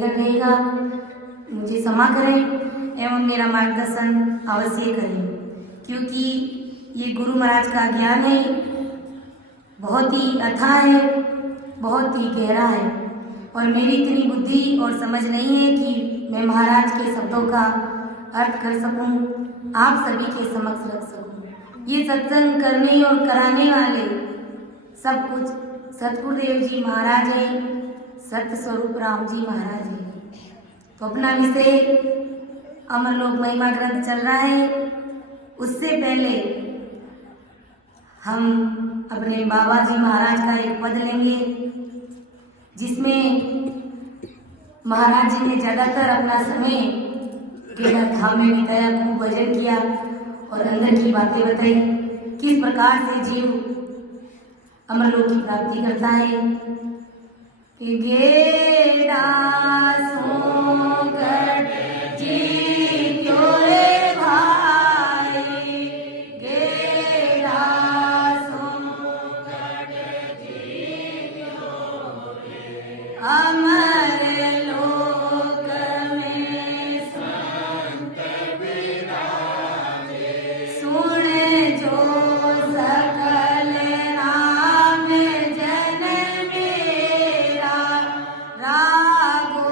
रहेगा, मुझे क्षमा करें एवं मेरा मार्गदर्शन अवश्य करें, क्योंकि ये गुरु महाराज का ज्ञान है, बहुत ही अथाह है, बहुत ही गहरा है और मेरी इतनी बुद्धि और समझ नहीं है कि मैं महाराज के शब्दों का अर्थ कर सकूं, आप सभी के समक्ष रख सकूं। ये सत्संग करने और कराने वाले सब कुछ सतगुरुदेव जी महाराज हैं, सत्य स्वरूप राम जी महाराज हैं। तो अपना विषय अमरलोक महिमा ग्रंथ चल रहा है, उससे पहले हम अपने बाबा जी महाराज का एक पद लेंगे, जिसमें महाराज जी ने ज़्यादातर अपना समय केदार धाम में बिताया, खूब भजन किया और अंदर की बातें बताई, किस प्रकार से जीव अमरलोक की प्राप्ति करता है। गेड़ा सोकर जी क्यों रे भाई, गेड़ा सोकर जी क्यों रे, अमर लोक में संत विराजे, सुन जो सकल राम जन मेरा, रागो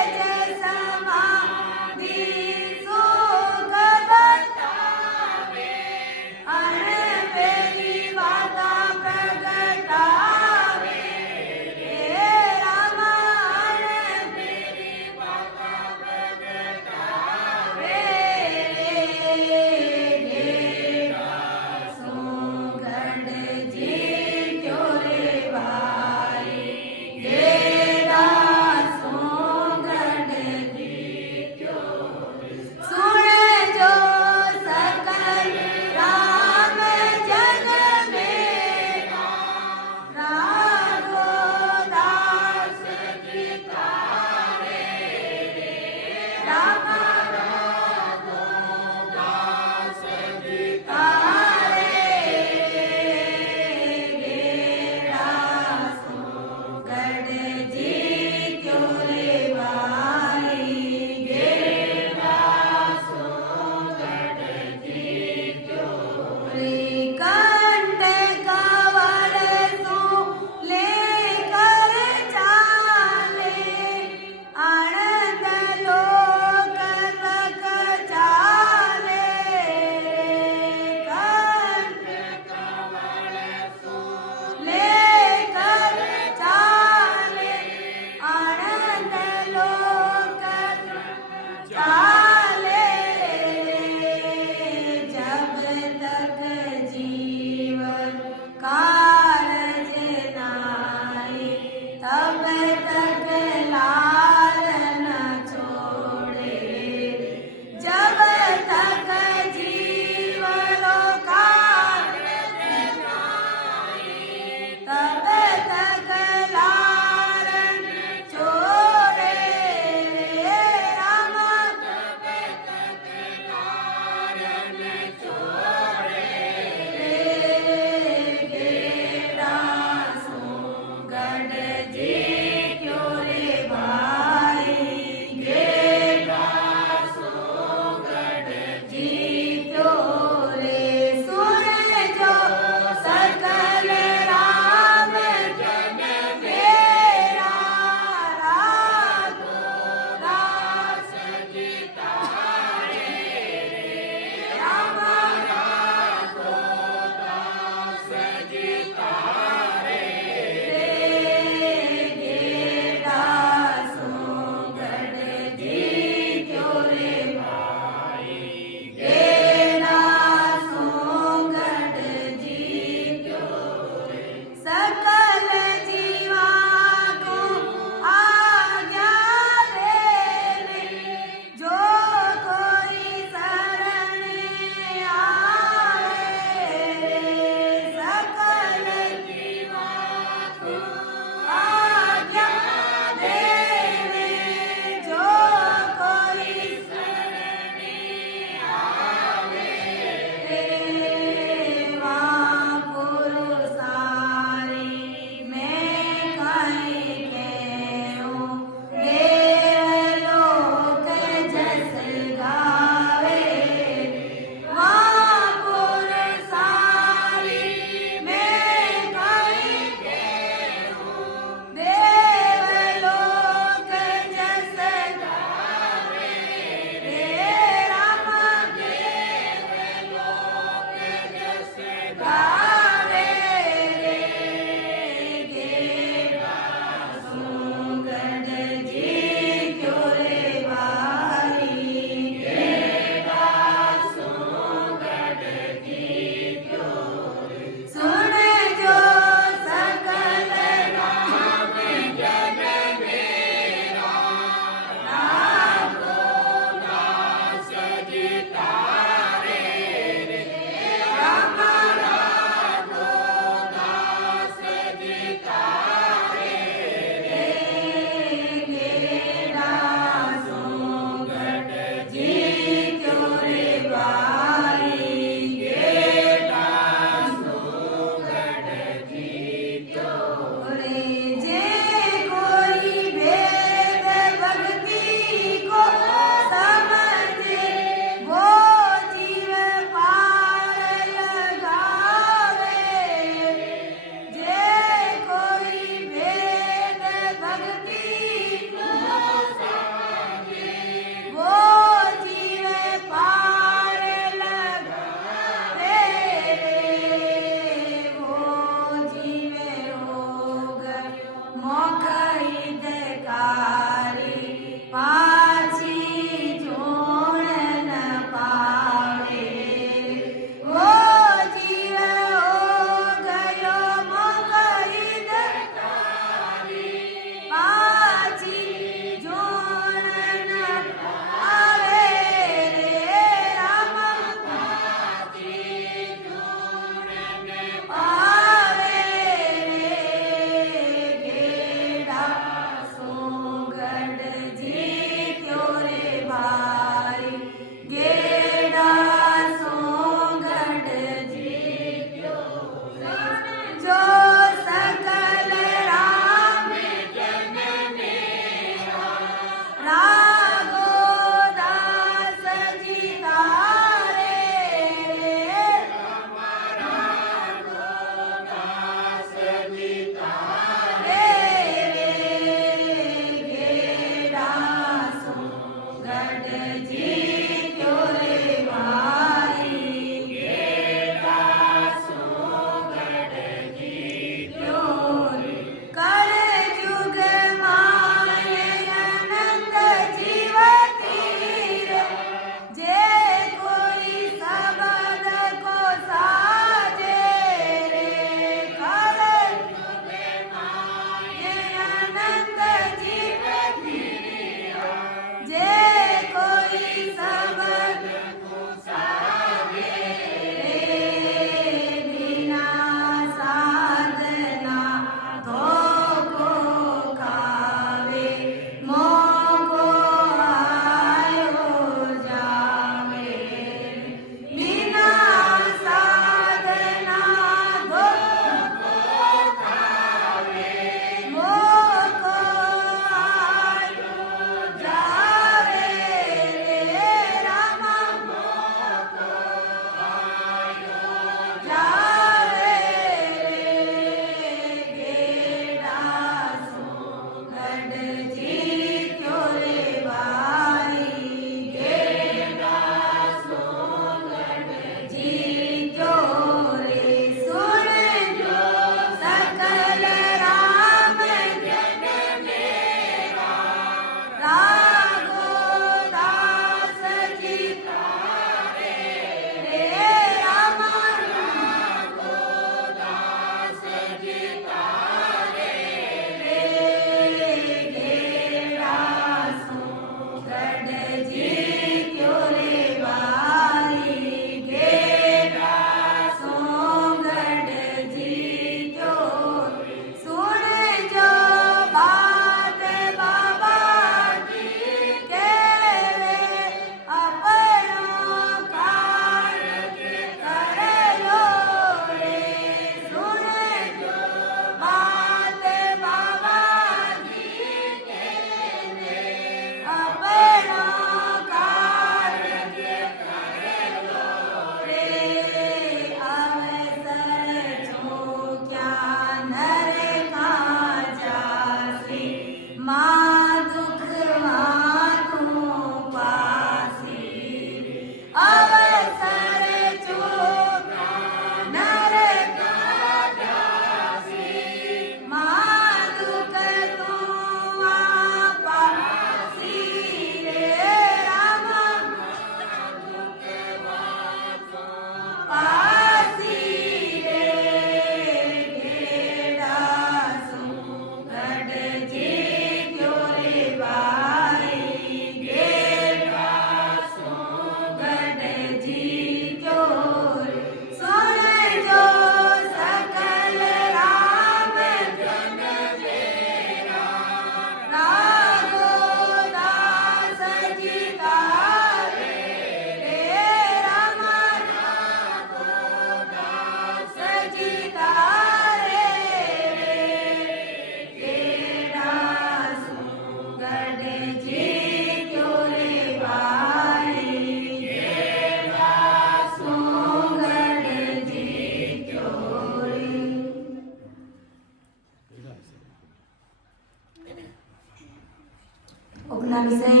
अपना विषय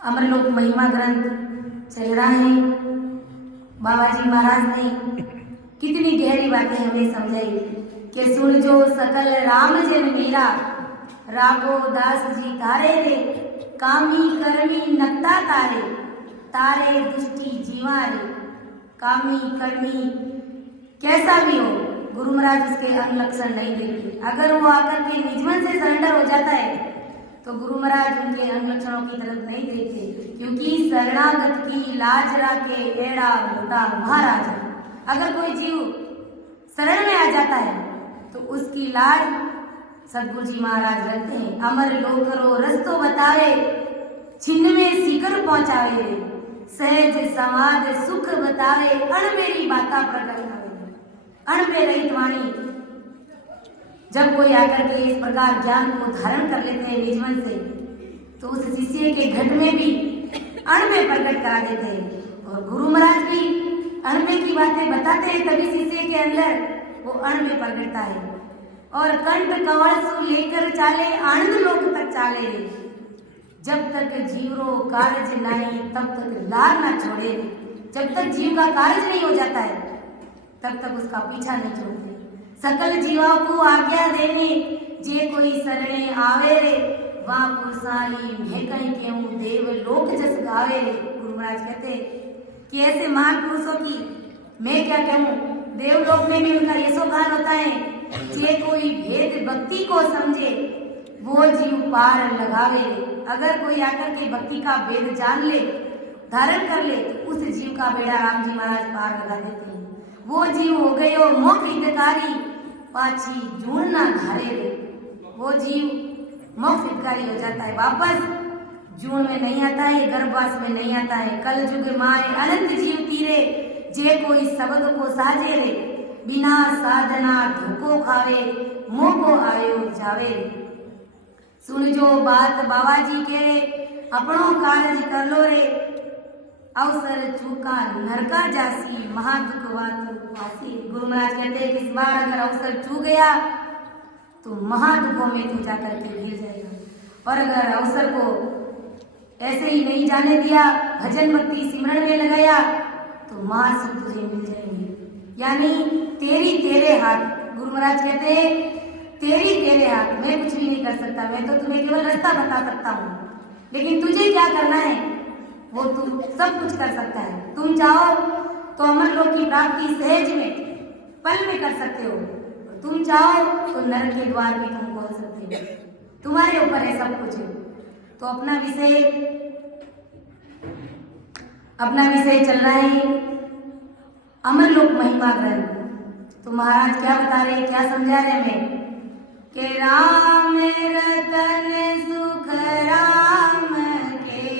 अमरलोक महिमा ग्रंथ चल रहा है। बाबा जी महाराज ने कितनी गहरी बातें हमें समझाई कि सुन जो सकल राम जन मीरा, राघो दास जी तारे रे, कामी कर्मी नक्ता तारे, तारे दुष्टि जीवा रे। कामी कर्मी कैसा भी हो, गुरु महाराज उसके अंग लक्षण नहीं देते। अगर वो आकर के निजमन से सरेंडर हो जाता है तो गुरु महाराज उनके अंग लक्षणों की तरफ नहीं देखते, क्योंकि शरणागत की लाज राखे एड़ा मोटा महाराजा। अगर कोई जीव शरण में आ जाता है तो उसकी लाज सदगुरु जी महाराज रखते हैं। अमर लोकरो रस्तो बतावे, छिन्न में शिखर पहुंचावे रे, सहज समाध सुख बतावे, अण मेरी बाता प्रकट करे। अण पे रहित वाणी, जब कोई आकर के इस प्रकार ज्ञान को धारण कर लेते हैं निजमन से, तो उस शिष्य के घट में भी अण में प्रकट करा देते हैं। और गुरु महाराज भी अण में की बातें बताते हैं, तभी शिष्य के अंदर वो अण में प्रकटता है। और कंठ कंवल सु लेकर चाले, आनंद लोक तक चाले। जब तक जीवरो कार्य नहीं तब तक लार ना छोड़े। जब तक जीव का कार्य नहीं हो जाता है तब तक उसका पीछा नहीं छोड़ते। सकल जीवों को आज्ञा देने, जे कोई शरणे आवे रे, वहाँ पुरसाली मैं कहीं क्यों देव लोक जस गावे रे। गुरु महाराज कहते कि ऐसे महान पुरुषों की मैं क्या कहूँ, देवलोक में भी उनका यशो गान होता है। जे कोई भेद भक्ति को समझे, वो जीव पार लगावे रे। अगर कोई आकर के भक्ति का भेद जान ले, धारण कर ले, तो उस जीव का बेड़ा राम जी महाराज पार लगा देते हैं। वो जीव हो गयो मोक्ष हितकारी, पाछी जून ना धारे रे। वो जीव मोक्ष हितकारी हो जाता है, वापस जून में नहीं आता है, गर्भवास में नहीं आता है। कल जुग माए अनंत जीव तीरे, जे कोई शब्द को साजे रे, बिना साधना धोखो खावे, मोह को आयो जावे रे। सुन जो बात बाबा जी के रे, अपनों कार्य कर लो रे, अवसर चूका नरका जासी, महादुख वातु पासी। गुरु महाराज कहते हैं कि इस बार अगर अवसर चूक गया तो महादुखों में तू जाकर के गिर जाएगा। और अगर अवसर को ऐसे ही नहीं जाने दिया, भजन भक्ति सिमरन में लगाया, तो महासुख तुझे मिल जाएंगे। यानी तेरी तेरे हाथ। गुरु महाराज कहते हैं तेरी तेरे हाथ, मैं कुछ भी नहीं कर सकता, मैं तो तुम्हें केवल रास्ता बता सकता हूँ, लेकिन तुझे क्या करना है वो तुम सब कुछ कर सकता है। तुम चाहो तो अमरलोक की प्राप्ति सहज में पल में कर सकते हो, तुम चाहो तो नरक के द्वार भी तुम खोल सकते हो। तुम्हारे ऊपर है सब कुछ। तो अपना विषय चल रहा है अमरलोक महिमा ग्रंथ। तो महाराज क्या बता रहे, क्या समझा रहे हमें कि राम रतन सुख राम के,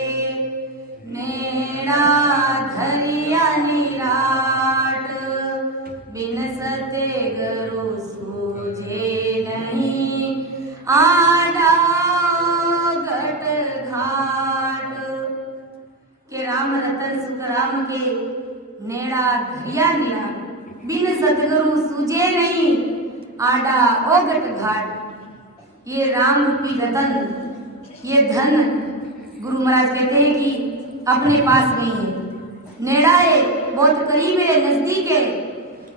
नेड़ा धरिया निराट, बिन सते गुरु सूझे नहीं, आड़ा घट घाट। के राम रतन सुख राम के, नेड़ा धरिया निराट, बिन सतगुरु सूझे नहीं, आडा ओगट घाट। ये राम रूपी रतन, ये धन गुरु महाराज कहते हैं कि अपने पास नहीं है, नेड़ा है, बहुत करीब है, नजदीक है,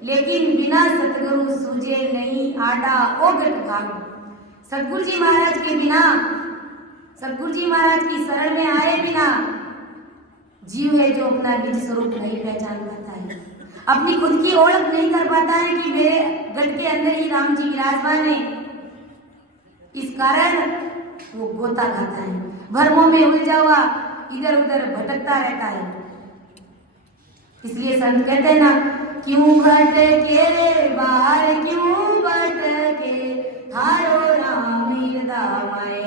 लेकिन बिना सतगुरु सूझे नहीं, आडा ओगट घाट। सतगुरु जी महाराज के बिना, सतगुरु जी महाराज की शरण में आए बिना जीव है जो अपना निज स्वरूप नहीं पहचान पाता है, अपनी खुद की ओळख नहीं कर पाता है कि मेरे गढ़ के अंदर ही राम जी विराजमान है। इस कारण वो गोता खाता है, भ्रमों में उलझा हुआ इधर उधर भटकता रहता है। इसलिए संत कहते हैं ना, क्यों भटके रे बाहर, क्यों भटके, थारो राम हृदय माए,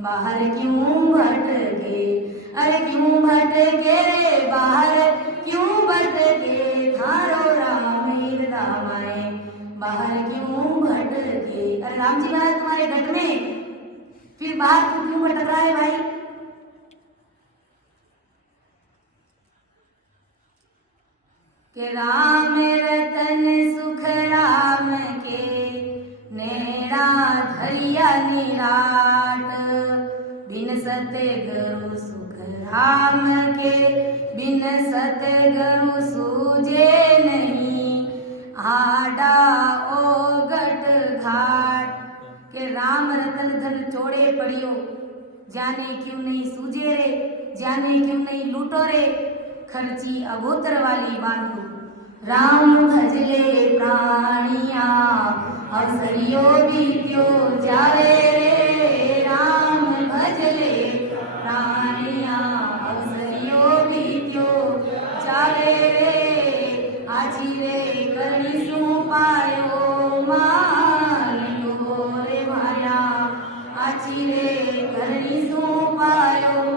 बाहर क्यों भटके। अरे क्यों भटके रे बाहर, क्यों भटके, थारो राम हृदय माए, बाहर क्यों भटके। अरे राम जी महाराज तुम्हारे घट में, फिर बाहर क्यों भटक रहा है भाई। के राम रतन सुख राम के, नेड़ा हरिया निराट। बिन सतगुरु सुख राम के, बिन सतगुरु सूझे नहीं, आडा ओगट घाट। के राम रतन धन चोड़े पड़ियो, जाने क्यों नहीं सूझे रे, जाने क्यों नहीं लूटो रे, खर्ची अगोतर वाली बांधो। राम भजले प्राणिया, अवसरियो बीत्यो जावे रे, राम भजले प्राणिया, अवसरियो बीत्यो जावे रे, आजी रे करणी सु पायो मान लो रे माया, आजी रे करणी सु पायो।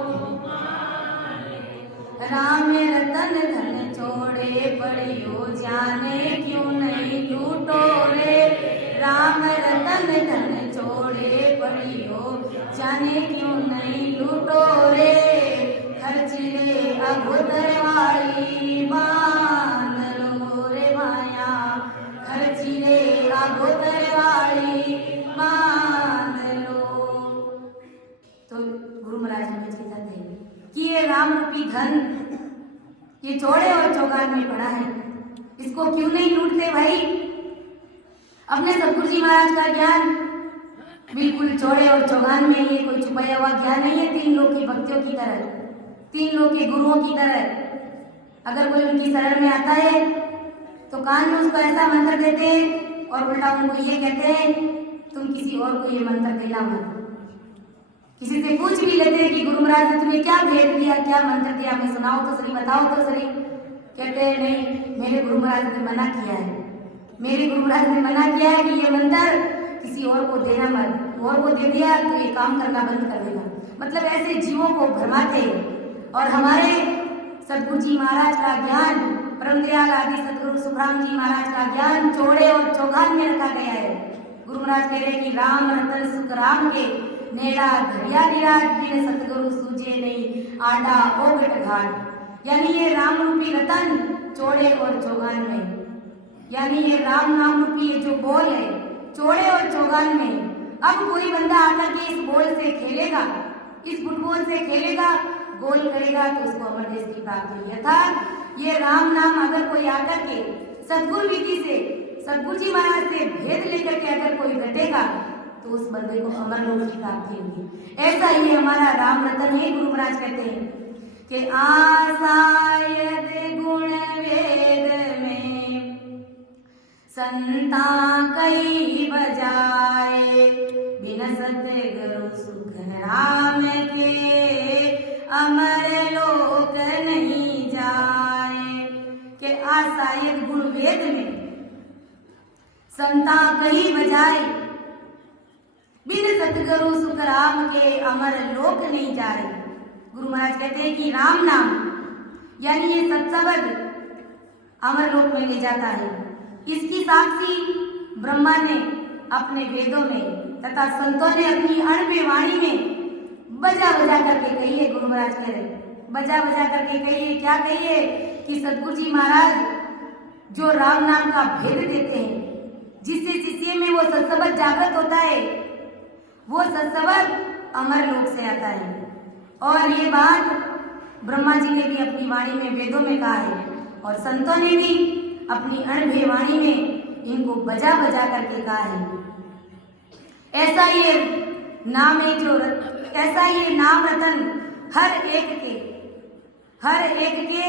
राम रतन धन छोड़े पड़ियो, जाने क्यों नहीं लूटो रे, राम रतन धन छोड़े पड़ियो, जाने क्यों नहीं लूटो रे, खर्ची रे अगोतर वाली मान लो रे माया, खर्ची रे अगोतर वाली मान लो। तो गुरु महाराज हमें चेता थे कि ये राम रूपी धन ये चौड़े और चौगान में पड़ा है, इसको क्यों नहीं लूटते भाई। अपने सतगुरु जी महाराज का ज्ञान बिल्कुल चौड़े और चौगान में, ये कोई छुपाया हुआ ज्ञान नहीं है। तीन लोग की भक्तियों की तरह, तीन लोग के गुरुओं की तरह। अगर कोई उनकी शरण में आता है तो कान में उसको ऐसा मंत्र देते हैं और उल्टा उनको ये कहते हैं तुम किसी और को ये मंत्र देना मत। किसी से पूछ भी लेते हैं कि गुरु महाराज ने तुम्हें क्या भेद दिया, क्या मंत्र दिया, हमें सुनाओ तो सही, बताओ तो सही। कहते हैं नहीं, मेरे गुरु महाराज ने मना किया है, मेरे गुरु महाराज ने मना किया है कि ये मंत्र किसी और को देना मत, और को दे दिया तो ये काम करना बंद कर देगा। मतलब ऐसे जीवों को भरमाते हैं। और हमारे सतगुरु जी महाराज का ज्ञान, परम दयाल आदि सतगुरु सुखराम जी महाराज का ज्ञान चौड़े और चौगान में रखा गया है। गुरु महाराज कह रहे कि राम रतन सुख राम के, नेड़ा घड़िया निराट, बिन सतगुरु सूझे नहीं, आडा ओगट घाट। यानी ये राम रूपी रतन चौड़े और चौगान में, यानी ये राम नाम रूपी ये जो बोल है चौड़े और चौगान में। अब कोई बंदा आकर के इस बोल से खेलेगा, इस फुटबॉल से खेलेगा, गोल करेगा तो उसको अमर देश की प्राप्ति होगी। अर्थात ये राम नाम अगर कोई आकर के सतगुरु विधि से, सतगुरु जी महाराज से भेद लेकर के अगर कोई रटेगा तो उस बंदे को अमर लोक की प्राप्ति होगी। ऐसा ही हमारा राम रतन है। गुरु महाराज कहते हैं कि आसायद गुण वेद में, संता कई बजाए, बिन सतगुरु सुख राम के, अमर लोक नहीं जाए। के आसायद गुण वेद में, संता कई बजाए, बिन सतगुरु सुख राम के, अमर लोक नहीं जाए। गुरु महाराज कहते हैं कि राम नाम यानी ये सत्संग अमर लोक में ले जाता है। इसकी साक्षी ब्रह्मा ने अपने वेदों में तथा संतों ने अपनी अणबे वाणी में बजा बजा करके कही है। गुरु महाराज कह रहे बजा बजा करके कही है, क्या कही है कि सतगुरु जी महाराज जो राम नाम का भेद देते हैं, जिससे शिष्य में वो सत्संग जागृत होता है, वो सत्संग अमर लोक से आता है। और ये बात ब्रह्मा जी ने भी अपनी वाणी में वेदों में कहा है और संतों ने भी अपनी अणभे वाणी में इनको बजा बजा करके कहा है। ऐसा ये नाम है जो ऐसा ये नाम रतन हर एक के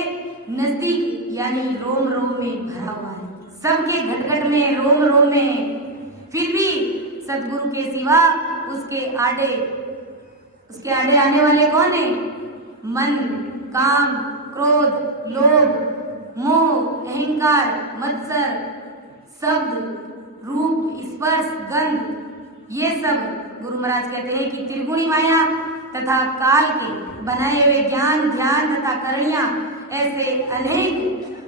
नजदीक यानी रोम रोम में भरा हुआ है, सबके घट घट में, रोम रोम में। फिर भी सतगुरु के सिवा उसके आड़े आने वाले कौन है? मन, काम, क्रोध, लोभ, मोह, अहंकार, मत्सर, शब्द, रूप, स्पर्श, गंध, ये सब गुरु महाराज कहते हैं कि त्रिगुणी माया तथा काल के बनाए हुए ज्ञान, ध्यान तथा करणियां ऐसे अनेक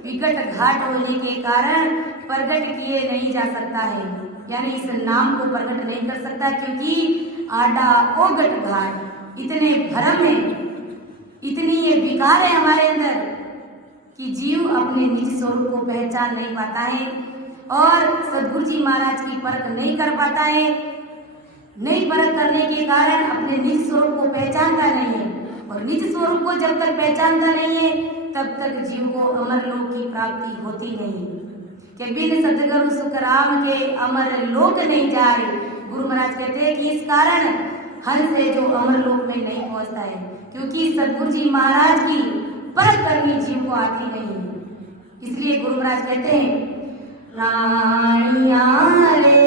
विकट घाट होने के कारण प्रकट किए नहीं जा सकता है, यानी इस नाम को प्रकट नहीं कर सकता, क्योंकि आडा ओगट घाट इतने भ्रम है, इतनी ये विकार है हमारे अंदर कि जीव अपने निज स्वरूप को पहचान नहीं पाता है और सतगुरु जी महाराज की परख नहीं कर पाता है। नहीं परख करने के कारण अपने निज स्वरूप को पहचानता नहीं है, और निज स्वरूप को जब तक पहचानता नहीं है तब तक जीव को अमर लोक की प्राप्ति होती नहीं है। कि बिन सतगुरु सुखराम के अमर लोक नहीं जाए। गुरु महाराज कहते हैं कि इस कारण हंस है जो अमर लोक में नहीं पहुंचता है, क्योंकि सतगुरु जी महाराज की परख करनी जीव को आती नहीं है। इसलिए गुरु महाराज कहते हैं राणिया रे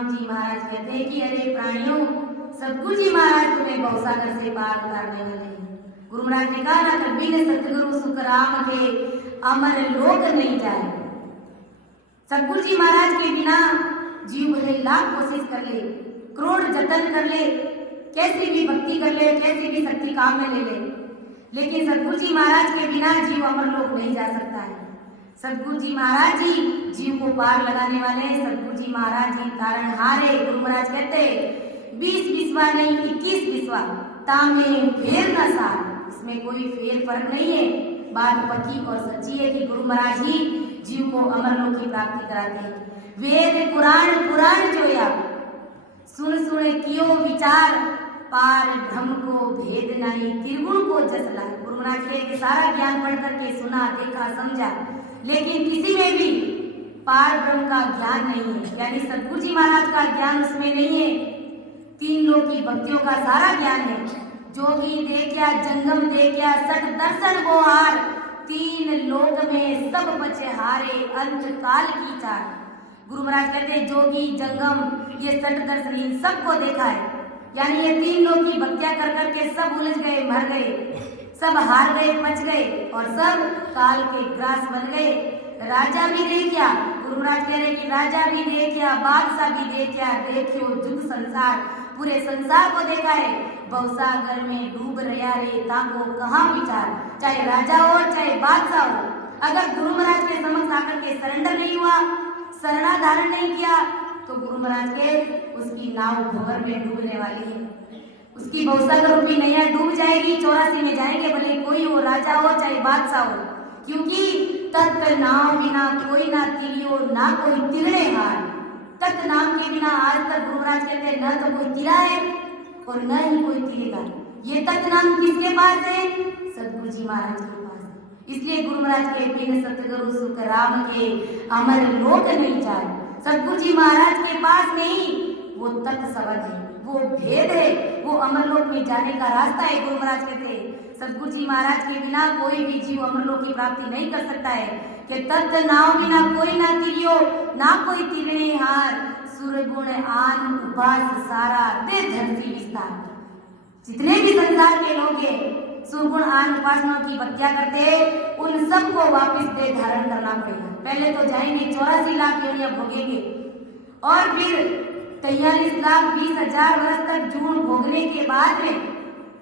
राम जी महाराज कहते हैं कि अरे प्राणियों, सतगुरु जी महाराज तुम्हें भवसागर से पार उतारने वाले हैं। गुरु महाराज ने कहा ना, कि बिन सतगुरु सुख राम के अमर लोक नहीं जाए। सतगुरु जी महाराज के बिना जीव भले लाख कोशिश कर ले, करोड़ जतन कर ले, कैसी भी भक्ति कर ले, कैसी भी शक्ति काम में ले ले, लेकिन सतगुरु जी महाराज के बिना जीव अमर लोक नहीं जा सकता है। सतगुरु जी महाराज ही जीव को पार लगाने वाले हैं। सतगुरु जी महाराज ही तारणहार है। गुरु महाराज कहते 20 बिस्वा नहीं 21 बिस्वा तामे फेर न सार। इसमें कोई फेर फर्क नहीं है। बात पक्की और सच्ची है कि गुरु महाराज ही जीव को अमर लोक की प्राप्ति कराते हैं। वेद पुराण पुराण जोया सुन सुन कियो विचार, पार ब्रह्म को भेद नहीं त्रिगुण को जसला। गुरु महाराज के सारा ज्ञान पढ़ करके सुना, देखा, समझा, लेकिन किसी में भी पार ब्रह्म का ज्ञान नहीं है, यानी सतगुरु जी महाराज का ज्ञान उसमें नहीं है। 3 लोक की भक्तियों का सारा ज्ञान है। जोगी देखया जंगम देखया सठ दर्शन को हार, 3 लोक में सब बचे हारे अंत काल की चार। गुरु महाराज कहते हैं जोगी जंगम ये सठ दर्शन इन सबको देखा है, यानी ये 3 लोक की भक्तियां कर करके सब उलझ गए, मर गए, सब हार गए, पच गए और सब काल के ग्रास बन गए। राजा भी देखिया, गुरु महाराज कह रहे कि राजा भी देखिया, बादशाह भी देखिया, देखियो जुग संसार, पूरे संसार को देखा है। भवसागर में डूब रहा रे ताको कहाँ विचार। चाहे राजा हो चाहे बादशाह हो, अगर गुरु महाराज के समक्ष आकर के सरेंडर नहीं हुआ, शरणा धारण नहीं किया, तो गुरु महाराज के उसकी नाव भंवर में डूबने वाली है। उसकी भवसागर रूपी नैया डूब जाएगी, 84 में जाएंगे, भले कोई हो, राजा हो चाहे बादशाह हो, क्योंकि तत् नाम बिना कोई ना तिरियो ना कोई तिरणे हार। तत् नाम के बिना आज तक गुरु महाराज कहते हैं न तो कोई तिरा है और न ही कोई तिरेगा। ये तत् नाम किसके पास है? सतगुरु जी महाराज के पास है। इसलिए गुरु महाराज के बिन सतगुरु सुख राम के अमर लोक नहीं जाए। सतगुरु जी महाराज के पास नहीं, वो तत् शब्द है, वो भेद है, वो अमरलोक में जाने का रास्ता है। गुरु महाराज कहते हैं सतगुरु जी महाराज के बिना कोई भी जीव अमरलोक की प्राप्ति नहीं कर सकता है। कि तत् नाव बिना कोई ना तिरियो ना कोई तिरणे हार, सुर गुण आन उपास सारा दे धरती विस्तार। जितने भी संसार के लोग हैं सुरगुण आन उपासनाओं की भक्तियां करते, उन सबको वापस दे धारण करना पड़ेगा। पहले तो जाएंगे 84 लाख योनियां भोगेंगे और फिर 43,20,000 वर्ष तक जून भोगने के बाद में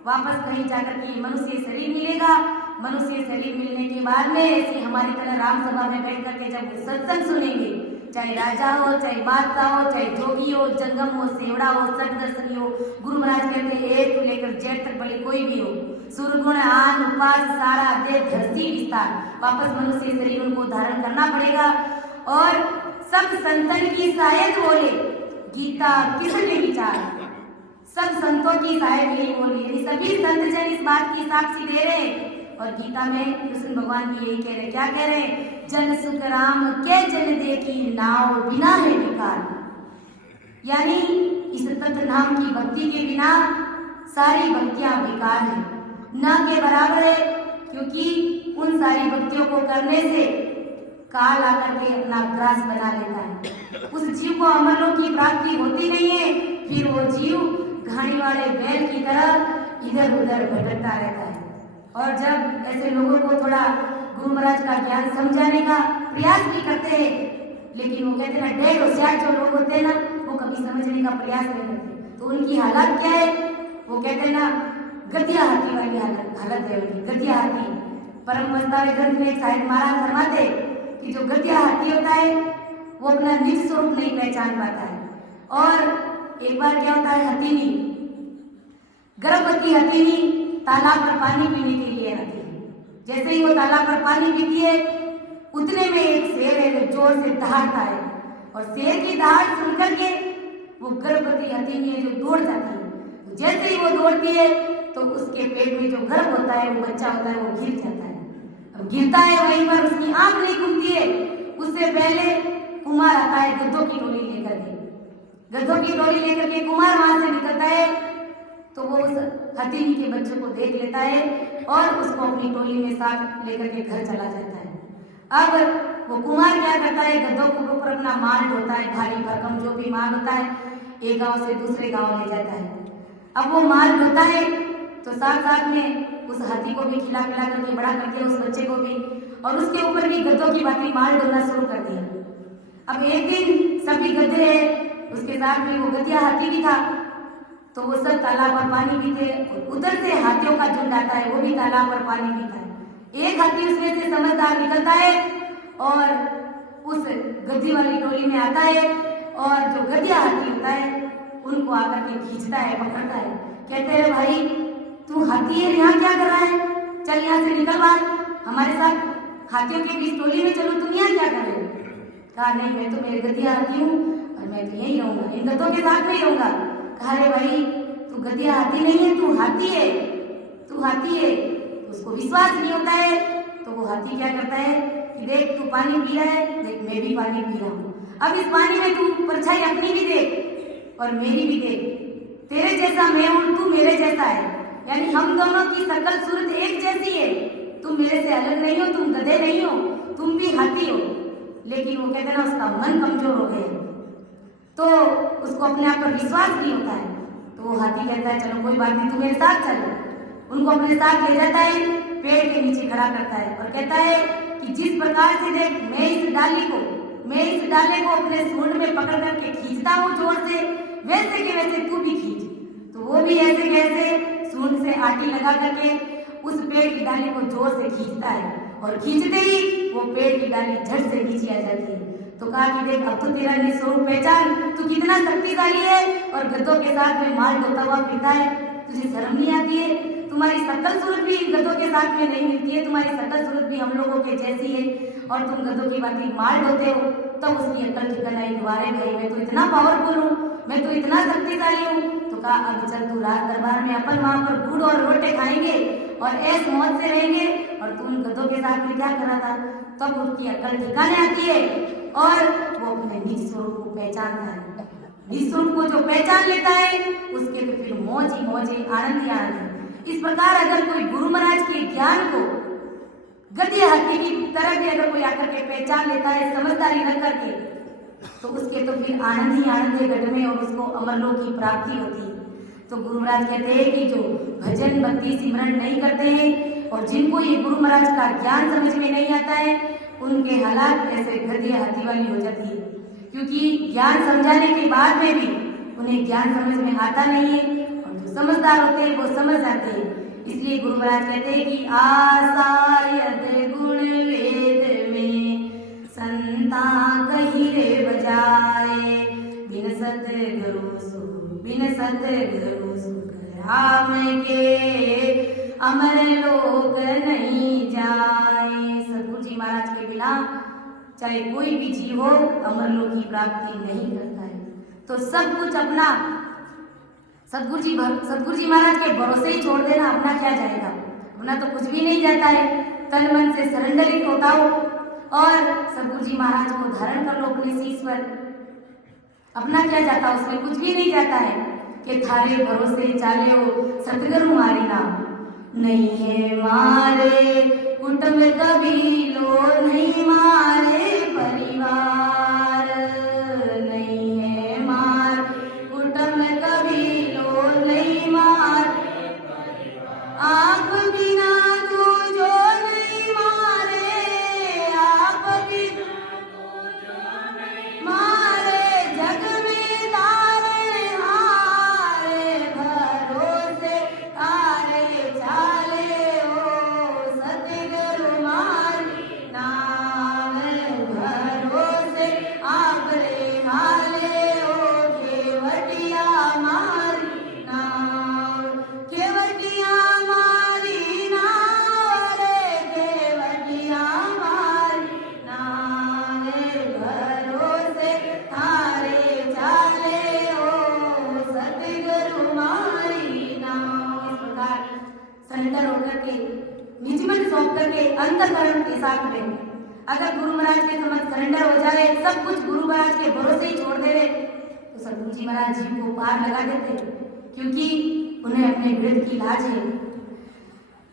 वापस कहीं जाकर के मनुष्य शरीर मिलेगा। मनुष्य शरीर मिलने के बाद में ऐसे हमारी तरह राम सभा में बैठ करके जब सत्संग सुनेंगे, चाहे राजा हो चाहे बादशाह हो चाहे जोगी हो, जंगम हो, सेवड़ा हो, सठदर्शनी हो, गुरु महाराज कहते हैं एक से लेकर जेठ तक भले कोई भी हो, सुरगुण आन उपास सारा दे धरती विस्तार, वापस मनुष्य शरीर उनको धारण करना पड़ेगा। और सब संतन की सहायक बोले गीता किसने विचार, सब संतों की सहायक यही बोली, यानी सभी संत जन इस बात की साक्षी दे रहे हैं। और गीता में कृष्ण भगवान भी यही कह रहे, क्या कह रहे हैं? जन सुख राम के जन देखी नाव बिना है विकार। यानी इस तत्व नाम की भक्ति के बिना सारी भक्तियां बेकार है, न के बराबर है, क्योंकि उन सारी भक्तियों को करने से काल आकर के अपना ग्रास बना लेता है। उस जीव को अमरलोक की प्राप्ति होती नहीं है, फिर वो जीव घाणी वाले बैल की तरह इधर उधर भटकता रहता है। और जब ऐसे लोगों को थोड़ा गुरु महाराज का ज्ञान समझाने का प्रयास भी करते हैं, लेकिन वो कहते हैं ना, ढेर होशियार जो लोग होते हैं ना, वो कभी समझने का प्रयास नहीं करते। तो उनकी हालत क्या है? वो कहते हैं ना, गतिया हाथी वाली हालत है उनकी, गतिया हाथी। परम प्रस्ताव ग्रंथ में एक साहित्य महाराज फरमाते कि जो गतिया हाथी होता है वो अपना निज स्वरूप नहीं पहचान पाता है। और एक बार क्या होता है, हथीनी, गर्भवती हथीनी तालाब पर पानी पीने के लिए आती है। जैसे ही वो तालाब पर पानी पीती है, उतने में एक शेर है जो जोर से दहाड़ता है, और शेर की दहाड़ सुनकर के वो गर्भवती हथीनी है जो दौड़ जाती है। जैसे ही वो दौड़ती है तो उसके पेट में जो गर्भ होता है, वो बच्चा होता है, वो गिर जाता है। अब गिरता है, वहीं पर उसकी आंख नहीं खुलती है। उससे पहले कुमार आता है गद्धों की टोली लेकर के। गद्धों की टोली लेकर के कुमार वहां से निकलता है, तो वो उस हथीनी के बच्चे को देख लेता है और उसको अपनी टोली में साथ लेकर के घर चला जाता है। अब वो कुम्हार क्या करता है, गद्दों के ऊपर अपना माल ढोता है, भारी भरकम जो भी माल होता है एक गांव से दूसरे गांव ले जाता है। अब वो माल ढोता है तो साथ साथ में उस हाथी को भी खिला पिला करके बड़ा कर दिया, उस बच्चे को भी, और उसके ऊपर भी गद्दों की भांति माल ढोना शुरू कर दिया। अब एक दिन सभी गधे हैं, उसके साथ में वो गधिया हाथी भी था, तो वो सब तालाब पर पानी पीते, उधर से हाथियों का झुंड आता है, वो भी तालाब पर पानी पीता है। एक हाथी उसमें से समझदार निकलता है और उस गद्दी वाली टोली में आता है, और जो गधिया हाथी होता है उनको आकर के खींचता है, पकड़ता है, कहते हैं भाई तू हाथी है, यहाँ क्या कर रहा है, चल यहाँ से निकल बाहर, हमारे साथ हाथियों के बीच टोली में चलो, तुम यहाँ क्या कर रहे हो। कहा नहीं, मैं तो मेरे गधिया हाथी हूँ और मैं तो यहीं रहूंगा, इन गधों के साथ में ही रहूंगा। कहा रे भाई तू गधिया हाथी नहीं है, तू हाथी है, तू हाथी है। तो उसको विश्वास नहीं होता है, तो वो हाथी क्या करता है कि देख तू पानी पी रहा है, देख मैं भी पानी पी रहा हूँ, अब इस पानी में तू परछाई अपनी भी देख और मेरी भी देख, तेरे जैसा मैं हूँ, तू मेरे जैसा है, यानी हम दोनों की शकल सूरत एक जैसी है, तुम मेरे से अलग नहीं हो, तुम गधे नहीं हो, तुम भी हाथी हो। लेकिन वो कहते ना उसका मन कमजोर हो गया, तो उसको अपने आप पर विश्वास नहीं होता है, तो वो हाथी कहता है चलो कोई बात नहीं, तू मेरे साथ चलो। उनको अपने साथ ले जाता है, पेड़ के नीचे खड़ा करता है और कहता है कि जिस प्रकार से देख मैं इस डाले को अपने सूंड में पकड़ करके खींचता हूँ जोर से, वैसे के वैसे तू भी खींच। तो वो भी ऐसे कैसे सूंड से आटी लगा करके उस पेड़ की डाली को जोर से खींचता है, और खींचते ही वो पेड़ की डाली झट से नीचे आ जाती है। तो कहा कि देख अब तो तेरा निस्वरूप पहचान, तू कितना शक्तिशाली है और गधों के साथ में माल ढोता हुआ फिरता है, तुझे शर्म नहीं आती है, तुम्हारी शकल सूरत भी गधों के साथ में नहीं मिलती है, तुम्हारी शकल सूरत भी हम लोगों के जैसी है, और तुम गधों की बातें माल ढोते हो। तब उसकी अकल ठिकाना आई, दोबारे भाई मैं तो इतना पावरफुल हूँ, मैं तो इतना शक्तिशाली हूँ। तो कहा अब चल तू राज दरबार में अपन वहां पर गुड़ और रोटे खाएंगे और ऐस मौज से रहेंगे, और तू उन गधों के साथ में क्या कर रहा था। तब उसकी अकल ठिकाने आती है और वो अपने निज स्वरूप को पहचानता है। निज स्वरूप को जो पहचान लेता है उसके तो फिर मौज ही मौज है, आनंद ही आनंद है। इस प्रकार अगर कोई गुरु महाराज के ज्ञान को गधे हाथी की तरह भी अगर कोई आकर के पहचान लेता है समझदारी रख करके, तो उसके तो फिर आनंद ही आनंद है गढ़ में, और उसको अमरलोक की प्राप्ति होती है। तो गुरु महाराज कहते हैं कि जो भजन भक्ति सिमरन नहीं करते हैं और जिनको ये गुरु महाराज का ज्ञान समझ में नहीं आता है, उनके हालात ऐसे गधे हाथी वाली हो जाती है, क्योंकि ज्ञान समझाने के बाद में भी उन्हें ज्ञान समझ में आता नहीं है, और जो समझदार होते हैं वो समझ जाते हैं। इसलिए गुरु महाराज कहते हैं कि आसायद गुण वेद में संता कही रे बजाए, बिन सतगुरु सुख राम के अमर लोक नहीं जाए। सतगुरु जी महाराज के बिना चाहे कोई भी जीव हो अमरलोक की प्राप्ति नहीं करता है। तो सब कुछ अपना सतगुरु जी महाराज के भरोसे ही छोड़ देना, अपना क्या जाएगा, अपना तो कुछ भी नहीं जाता है। तन मन से सरेंडरित होता हो और सतगुरु जी महाराज को धारण कर लो अपने शीश पर, अपना क्या जाता, उसमें कुछ भी नहीं जाता है। कि थारे भरोसे चाले हो सतगुरु मारी नाम, नहीं है मारे कुटुंब कबीलो, नहीं मारे परिवार, नहीं है मार कुटुंब कबीलो, नहीं मार आप बिना तू जो नहीं मारे, आप बिना तू जो नहीं मारे, जग में तारे हारे भरोसे तारे चाले हो सतगुरु मारी नाम, भरोसे आप रे हाले हो केवटिया मारी नाम, केवटिया मारी नाम रे, केवटिया मारी नाम, भरोसे तारे चाले हो सतगुरु मारी नाम। इस प्रकार सरेंडर होकर के निजमन सौंप करके अंतःकरण के साथ में अगर गुरु महाराज के समझ सरेंडर हो जाए, सब कुछ गुरु महाराज के भरोसे ही छोड़ दे, तो सतगुरु जी महाराज जी को पार लगा देते, क्योंकि उन्हें अपने वृद्ध की लाज है।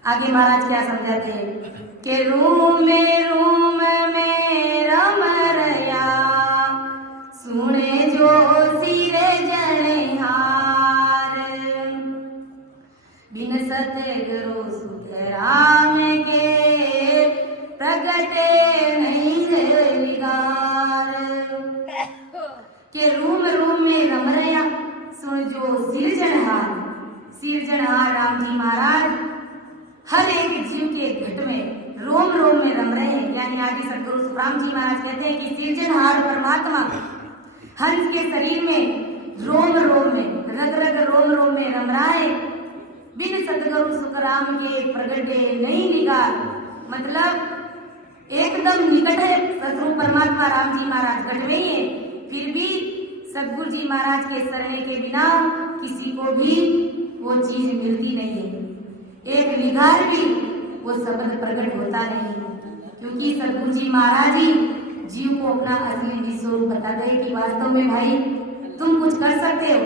आगे महाराज क्या समझाते हैं कि रूम में रम रया सुने जो सिरे जनहार बिन सतगुरु सुखराम के प्रगटे नहीं निगार के रूम में रम रया सुन जो सिरजनहार राम जी महाराज हर एक जीव के घट में रोम में रम रहे हैं। यानी आगे सतगुरु सुखराम जी महाराज कहते हैं कि सिरजनहार परमात्मा हंस के शरीर में रोम में रग रोम में रम रहा है। बिन सतगुरु सुखराम के प्रगटे नहीं निगार मतलब एकदम निकट है सतगुरु परमात्मा राम जी महाराज घट में ही है, फिर भी सतगुरु जी महाराज के शरण के बिना किसी को भी वो चीज मिलती नहीं है। एक निगार भी वो शब्द प्रकट होता नहीं, क्योंकि सतगुरु जी महाराज ही जीव को अपना असली निस्वरूप बताते हैं कि वास्तव में भाई तुम कुछ कर सकते हो,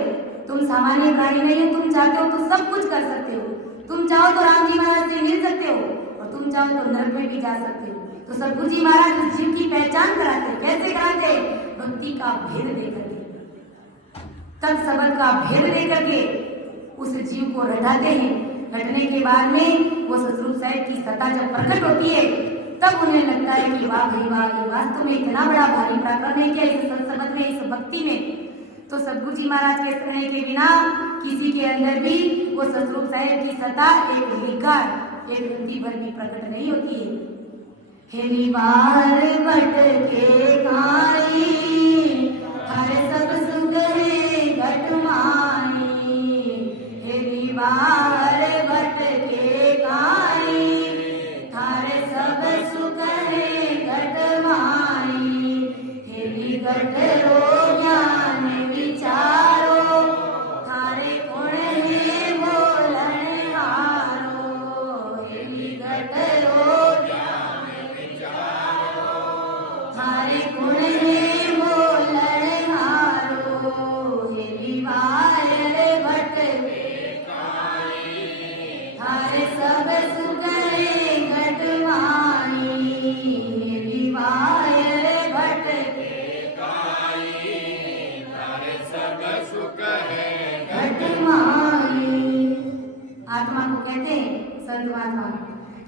तुम सामान्य प्राणी नहीं हो, तुम चाहते हो तो सब कुछ कर सकते हो, तुम चाहो तो राम जी महाराज से मिल सकते हो और तुम चाहो तो नरक में भी जा सकते हो। तो सतगुरु जी महाराज उस जीव की पहचान कराते, कैसे कराते? भक्ति का भेद देकर के, तब शब्द का भेद देकर के उस जीव को रटाते हैं। रटने के बाद में वो सतरूप साहिब की सत्ता जब प्रकट होती है तब उन्हें लगता है कि वाह भाई वाह, ये वास्तव में इतना बड़ा भारी पराक्रम है क्या इस शब्द में, इस भक्ति में। तो सतगुरु जी महाराज के कहने के बिना किसी के अंदर भी वो सतरूप साहिब की सत्ता एक निगार, एक रत्ती भर भी प्रकट नहीं होती है। हे निवार बट के काई हर सब सुख है घट माई, हे निवार बट के काई थारे सब सुख है घट माई, हे निकट रो ज्ञान विचारो थारे गुण है बोलन हारो, हे निकट रो थारे गुण है बोलन हारो, हे निवार भट थारे सब सुख है घट माई, हे निवार भट थारे सब सुख है घट माई। आत्मा को कहते हैं संत महात्मा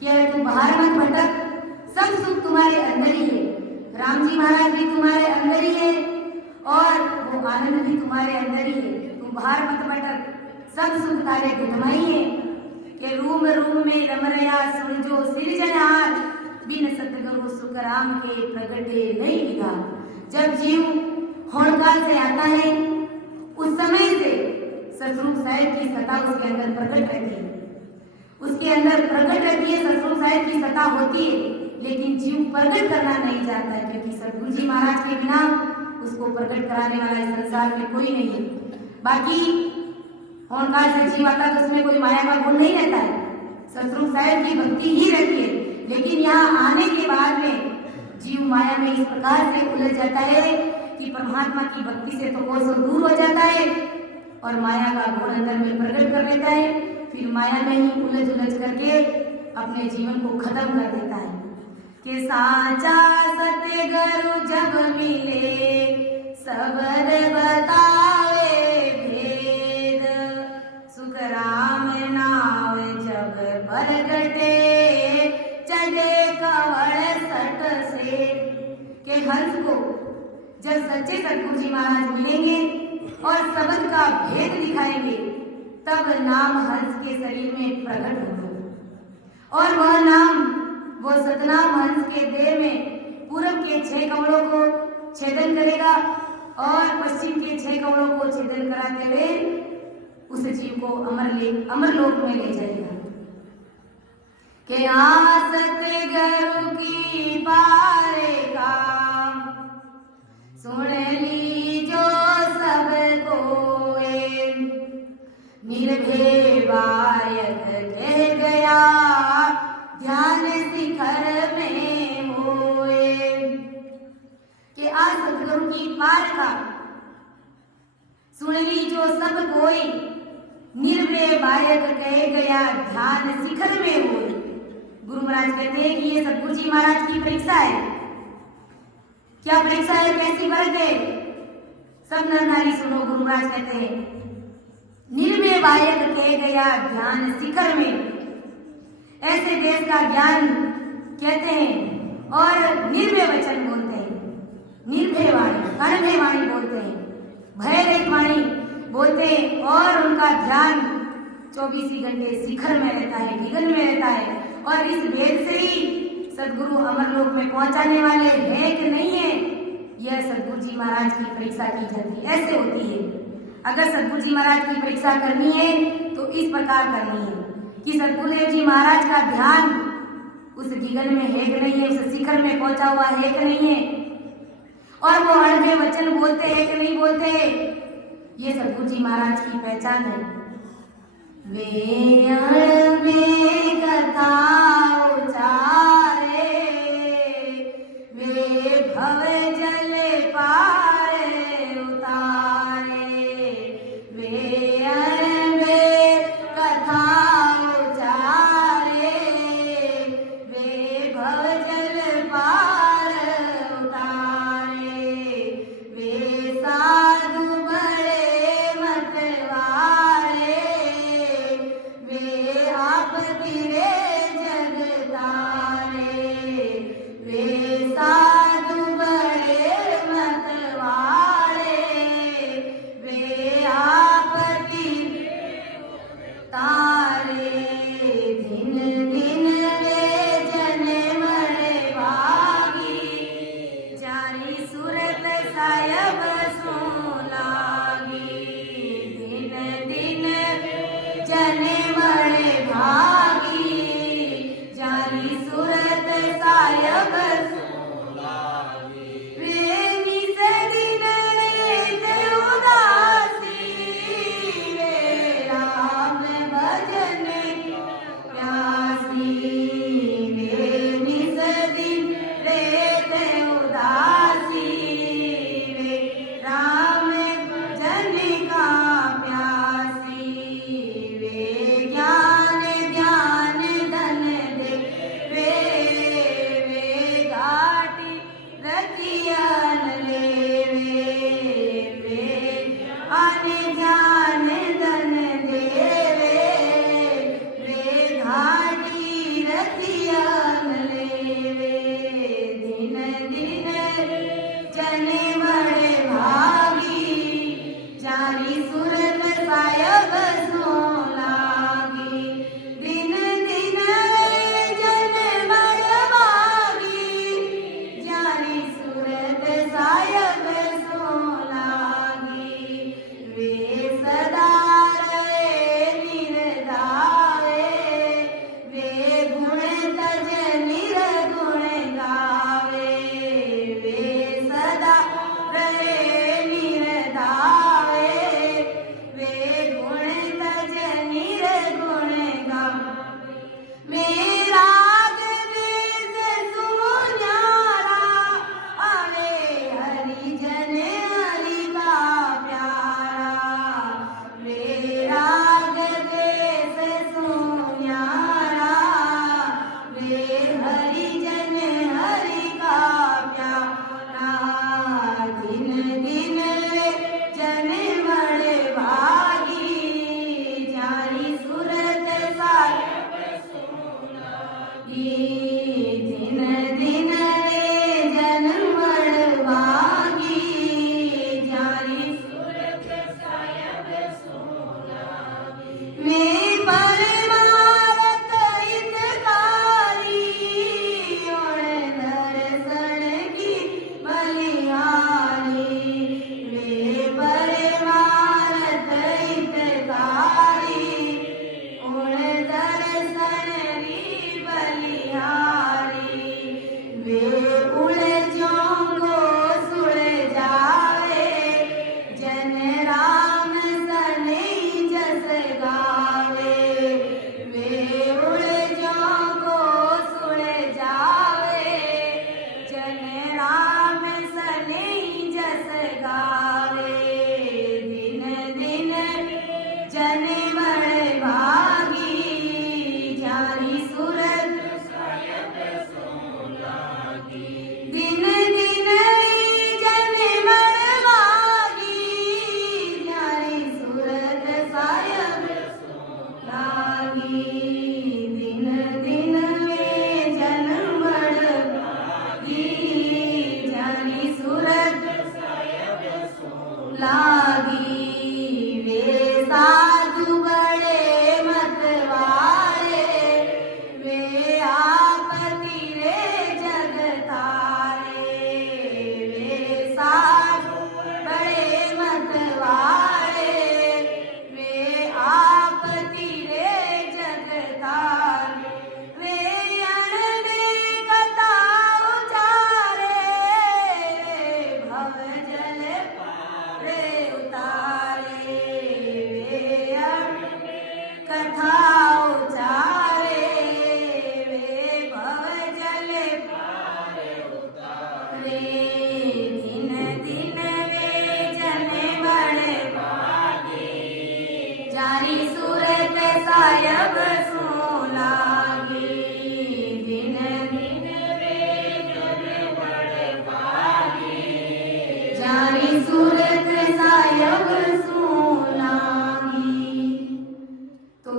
कि अरे तुम बाहर मत भटक, सब सुख तुम्हारे अंदर ही है। राम जी महाराज भी तुम्हारे अंदर ही है और वो आनंद भी तुम्हारे अंदर ही है। तुम बाहर मत भटक, सब सुख तारे घटमाई है। के रूम में रम रया सुन जो सिरजनहार बिन सतगुरु सुखराम के प्रगटे नहीं निगार। जब जीव होड़काल से आता है उस समय से सतरूप साहिब की सत्ता उसके अंदर प्रकट रहती है, उसके अंदर प्रकट रहती है, सतरूप साहिब की सत्ता होती है, लेकिन जीव प्रकट करना नहीं चाहता है, क्योंकि सतगुरु जी महाराज के बिना उसको प्रकट कराने वाला इस संसार में कोई नहीं है। बाकी होनकाल से जीव आता है तो उसमें कोई माया का गुण नहीं रहता है, सतरूप साहिब की भक्ति ही रहती है। लेकिन यहाँ आने के बाद में जीव माया में इस प्रकार से उलझ जाता है कि परमात्मा की भक्ति से तो कोसों दूर हो जाता है और माया का गुण अंदर में प्रकट कर लेता है, फिर माया में ही उलझ करके अपने जीवन को खत्म कर देता है। कि साचा सतगुरु जब मिले सबद बतावे भेद, सुख राम नाम जब प्रगटे चढ़े कवड़ सट से। के हंस को जब सच्चे सतगुरु जी महाराज मिलेंगे और शब्द का भेद दिखाएंगे तब नाम हंस के शरीर में प्रकट होगा और वह नाम, वो सतनाम हंस के देह में पूरब के 6 कमलों को छेदन करेगा और पश्चिम के 6 कमलों को छेदन कराते हुए उस जीव को अमरलोक में ले जाएगा। के सतगुरु की पारे का सुन लीजो सब कोए, निर्भय बायक कह गया ध्यान शिखर में होए। कि आज सतगुरु की पार का सुन ली जो सब कोई, निर्भय बायक कह गया ध्यान शिखर में हो। गुरु महाराज कहते हैं कि ये सतगुरु जी महाराज की परीक्षा है। क्या परीक्षा है, कैसी वर्ग है? सब नर नारी सुनो। गुरु महाराज कहते हैं निर्भय बायक कह गया ध्यान शिखर में। ऐसे देश का ज्ञान कहते हैं और निर्भय वचन बोलते हैं, निर्भय वाणी, अनभय वाणी बोलते हैं, भय रहित वाणी बोलते हैं और उनका ध्यान 24 घंटे शिखर में रहता है, विघन में रहता है। और इस वेद से ही सदगुरु अमरलोक में पहुंचाने वाले हैं कि नहीं है, यह सदगुरु जी महाराज की परीक्षा की जाती है। ऐसे होती है। अगर सदगुरु जी महाराज की परीक्षा करनी है तो इस प्रकार करनी है कि सदगुरुदेव जी महाराज का ध्यान उस विघन में है कि नहीं है, उस शिखर में पहुंचा हुआ है कि नहीं है, और वो अणभय वचन बोलते हैं कि नहीं बोलते हैं। ये सदगुरु जी महाराज की पहचान है। वे अणभय कथा उचारे, वे भव जल पार उतारे। वे अणभय कथा उचारे, वे भव जल पार उतारे। वे साधु बड़े मतवारे, वे आप तिरे जग तारे। वे साधु बड़े मतवारे,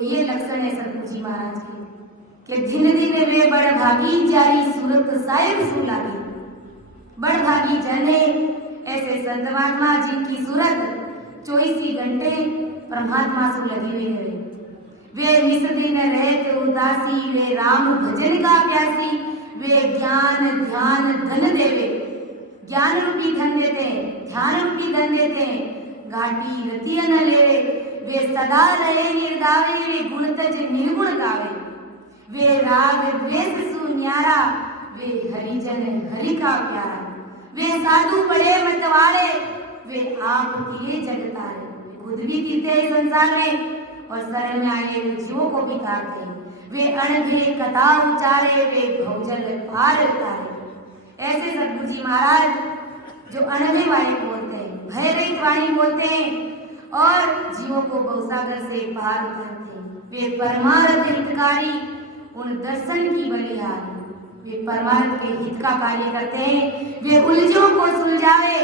ये लक्षण है सतगुरु जी महाराज के कि दिन दिन वे बड़ भागी जारी सूरत साहिब सु लागी। बड़ भागी जन है ऐसे संत महात्मा जिनकी सूरत 24 घंटे परमात्मा से लगी हुई है। वे निस दिन रहते उदासी, वे राम भजन का प्यासी, वे ज्ञान ध्यान धन देवे। ज्ञान रूपी धन देते हैं, ध्यान रूपी धन देते हैं, घाटी रतिय न लेवे। वे सदा रहे निर्दावे, वे गुण तज निर्गुण गावे। वे राग द्वेष सु न्यारा, वे हरिजन हरि का प्यारा। वे साधु बड़े मतवाले, वे आप किए जगतारे। खुद भी जीते इस संसार में और शरण में आए हुए जीवों को भी तारते हैं। वे अणघे कथा उचारे, वे भवजल पार उतारे। ऐसे सतगुरु जी महाराज जो अणघे वाणी बोलते हैं, भय रहित वाणी बोलते हैं और जीवों को भवसागर से पार उतारते हैं। वे परमार्थ हितकारी, उन दर्शन की बलिहारी। वे परमार्थ के हित का कार्य करते हैं। वे उलझों को सुलझावे,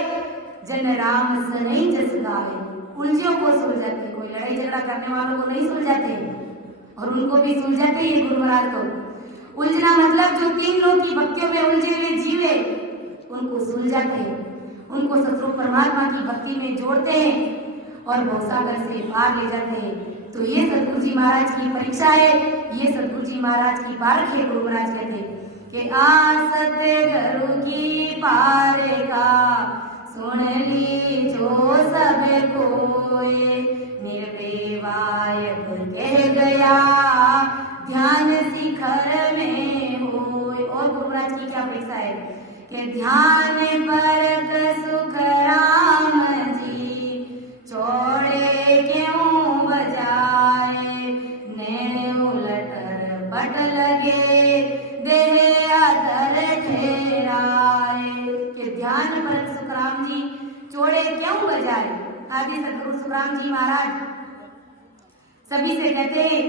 जन राम सनई जस गावे। उलझों को सुलझाते, कोई लड़ाई झगड़ा करने वालों को नहीं सुलझाते और उनको भी सुलझाते ही गुरु महाराज को। उलझना मतलब जो 3 लोग की भक्तियों में उलझे हुए जीवे उनको सुलझाते हैं, उनको सतगुरु परमात्मा की भक्ति में जोड़ते हैं और भवसागर से पार ले जाते हैं। तो ये सतगुरु जी महाराज की परीक्षा है, ये सतगुरु जी महाराज की पारख है। गुरु महाराज कहते हैं कि आसत गुरु की पार का सुन ली जो सब कोय। निर्विवाय कह गया ध्यान शिखर में होय। और गुरु महाराज की क्या परीक्षा है कि ध्यान पर सुख राम जी, चौड़े क्यों बजाए। नैन उलट पट लगे, देह अधर ठहराए। कि ध्यान पर सुखराम जी चौड़े क्यों बजाए। आदि सतगुरु सुखराम जी महाराज सभी से कहते हैं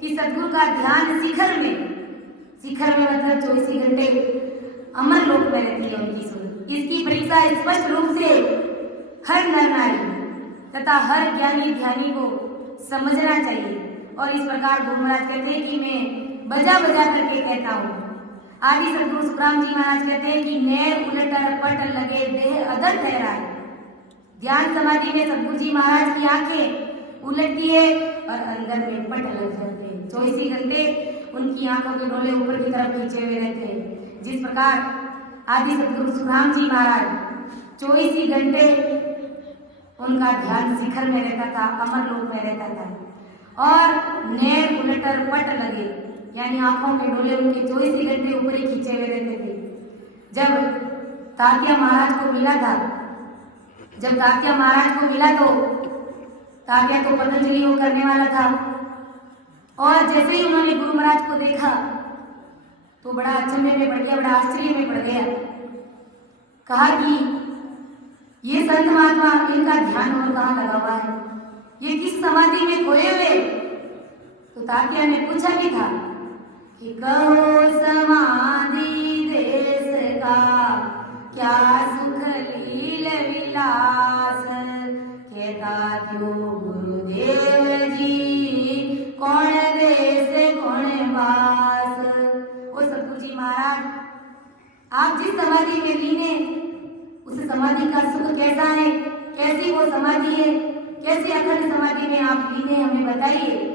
कि सतगुरु का ध्यान शिखर में मतलब 24 घंटे अमर लोक में रहती है उनकी सुर। इसकी परीक्षा स्पष्ट रूप से हर नर नारी तथा हर ज्ञानी ध्यानी को समझना चाहिए। और इस प्रकार गुरु महाराज कहते हैं कि मैं बजा बजा करके कहता हूँ। आदि सतगुरु सुखराम जी महाराज कहते हैं कि नैन उलट पट लगे, देह अदर ठहराए। ध्यान समाधि में सतगुरु जी महाराज की आंखें उलटती है और अंदर में पट लग जाते हैं। 24 घंटे उनकी आंखों के डोले ऊपर की तरफ खींचे हुए रहते हैं। जिस प्रकार आदि सतगुरु सुखराम जी महाराज 24 घंटे उनका ध्यान शिखर में रहता था, अमर लोक में रहता था। और नैन उलटर पट लगे यानी आंखों के डोले उनके 24 घंटे ऊपर ही खींचे हुए रहते थे। जब तात्या महाराज को मिला था, जब तात्या महाराज को मिला तो तात्या तो पतंजलि योग करने वाला था और जैसे ही उन्होंने गुरु महाराज को देखा तो बड़ा अचंभे में पड़ गया, बड़ा आश्चर्य में पड़ गया। कहा कि ये संत महात्मा, इनका ध्यान और कहाँ लगा हुआ है, ये किस समाधि में खोए हुए। तो तात्या ने पूछा भी था कि कहो समाधि देश का क्या सुख लील विलास। कहता क्यों गुरुदेव जी कौन देश कौन वास। ओ सतगुरु जी महाराज, आप जिस समाधि में लीने उस समाधि का सुख कैसा है, कैसी वो समाधि है, कैसे अखंड समाधि में आप लीने, हमें बताइए।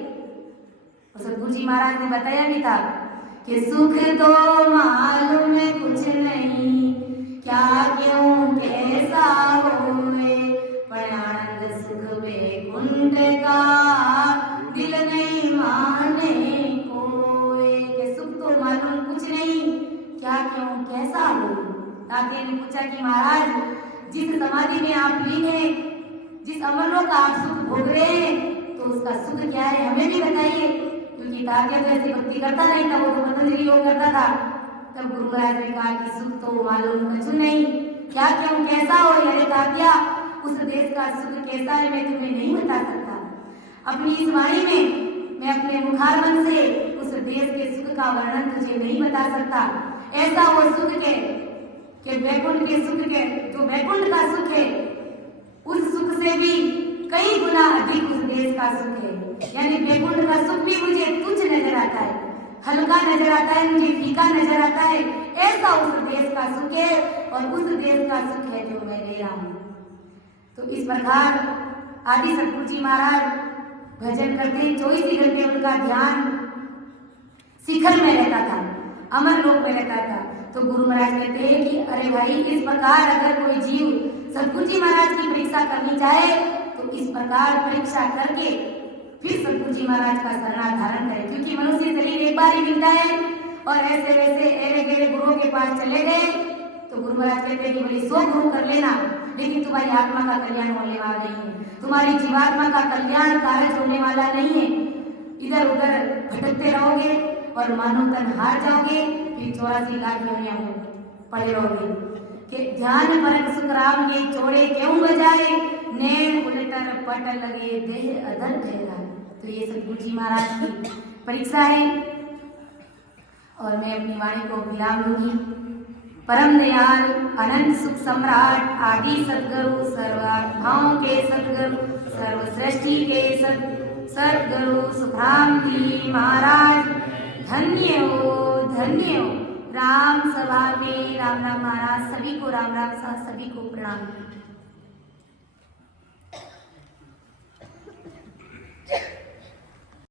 और सतगुरु जी महाराज ने बताया भी था कि सुख तो मालूम कुछ नहीं, क्या क्यों कैसा होए, पर आनंद सुख वैकुंठ का दिल नहीं माने कोई। कि सुख तो मालूम कुछ नहीं, क्या क्यों कैसा हो। तात्या ने पूछा कि महाराज, जिस समाधि में आप लीन हैं, जिस अमरलोक का आप सुख भोग रहे हैं, तो उसका सुख क्या है, हमें भी बताइए। क्योंकि तात्या तो ऐसी भक्ति करता नहीं था, वो तो पतंजलि योग करता था। तब गुरु महाराज ने कहा कि सुख तो मालूम कुछ नहीं, क्या क्यों कैसा हो। अरे तात्या, उस देश का सुख कैसा है मैं तुम्हें नहीं बता सकता। अपनी इस वाणी में मैं अपने मुखारबंद से उस देश के सुख का वर्णन तुझे नहीं बता सकता। ऐसा वो सुख है कि वैकुंठ के सुख के, जो वैकुंठ का सुख है, उस सुख से भी कई गुना अधिक उस देश का सुख है। यानी वैकुंठ का सुख भी मुझे तुच्छ नजर आता है, हल्का नजर आता है, मुझे फीका नजर आता है। ऐसा उस देश का सुख है और उस देश का सुख है जो मैं ले रहा हूँ। तो इस प्रकार आदि सतगुरु जी महाराज भजन करते, 24 ही घंटे उनका ध्यान शिखर में रहता था, अमर लोक में रहता था। तो गुरु महाराज कहते हैं कि अरे भाई, इस प्रकार अगर कोई जीव सतगुरु जी महाराज की परीक्षा करनी चाहे तो इस प्रकार परीक्षा करके फिर सतगुरु जी महाराज का शरण धारण करे, क्योंकि मनुष्य शरीर एक बार ही मिलता है और ऐसे वैसे एरे गेरे गुरुओं के पास चले गए तो गुरु महाराज कहते हैं कि बड़ी 100 गुरु कर लेना, लेकिन तुम्हारी आत्मा का कल्याण होने वाला नहीं है, तुम्हारी जीवात्मा का कल्याण कार्य होने वाला नहीं है। इधर उधर भटकते रहोगे और मानव तन हार जाओगे, फिर 84 लाख योनियों में पड़े रहोगे। कि ध्यान परक सुख राम के चोड़े क्यों बजाए, नैन उलटर पट लगे देह अधर ठहराए। तो ये सतगुरु जी महाराज की परीक्षा है और मैं अपनी वाणी को विराम दूंगी। परम दयाल अनंत सुख सम्राट आदि सदगुरु सर्वात्माओं के सदगुरु सर्व सृष्टि के सदगुरु सुखराम जी महाराज धन्य हो। राम सभा में राम राम महाराज, सभी को राम राम, सभी को प्रणाम।